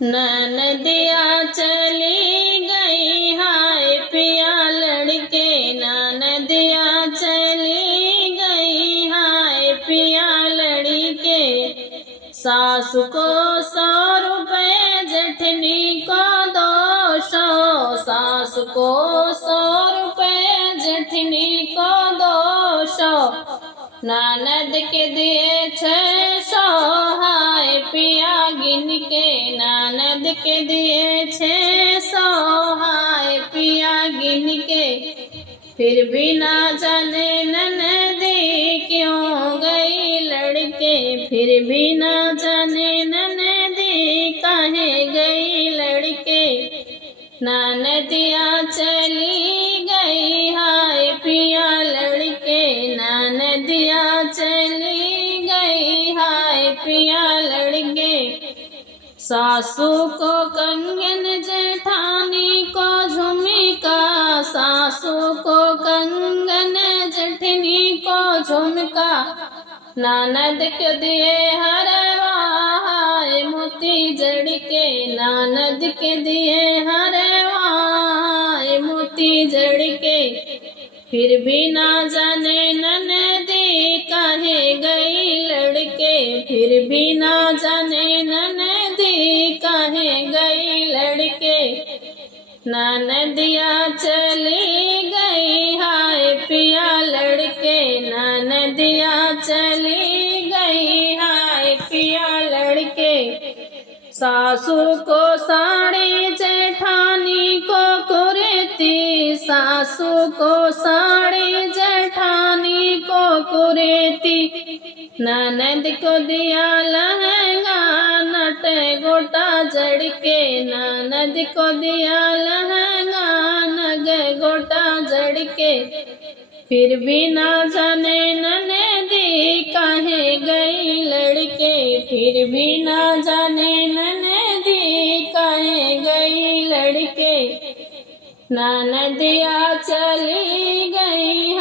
ननदिया चली गई हाय पिया लड़के, ननदिया चली गई हाय पिया लड़के। सासु को 100 रुपए जेठनी को 200, सासु को 100 रुपए जेठनी को 200, ननद के दिए 600 हाय पिया गिन के, ननद के दिए 600 हाय पिया गिन के। फिर भी ना जाने ननदी क्यों गई लड़के, फिर भी ना जाने ननदी काहे गई लड़के। ननदिया चली गई हाय पिया लड़के, ननदिया चली गई हाय पिया लड़के। सासू को कंगन जेठानी को झुमका, सासू को कंगन जेठनी को झुमका, ननद के दिए हरवा हाय मोती जड़ के, ननद के दिए हरवा हाय मोती जड़ के। फिर भी ना जाने ननदी काहे गई लड़के, फिर भी ना जाने ननदी काहे गई लड़के। ननदिया चली गई हाय पिया लड़के, ननदिया चली गई हाय पिया लड़के। सासू को साड़ी जेठानी को कुर्ती, सासू को साड़ी जेठानी को कुर्ती, ननद को दिया लहंगा नट गोटा जड़ के, ननद को दिया लहंगा नग गोटा जड़ के। फिर भी ना जाने ननदी काहे गई लड़के, फिर भी ना जाने ननदी काहे गई लड़के। ननदिया चली गई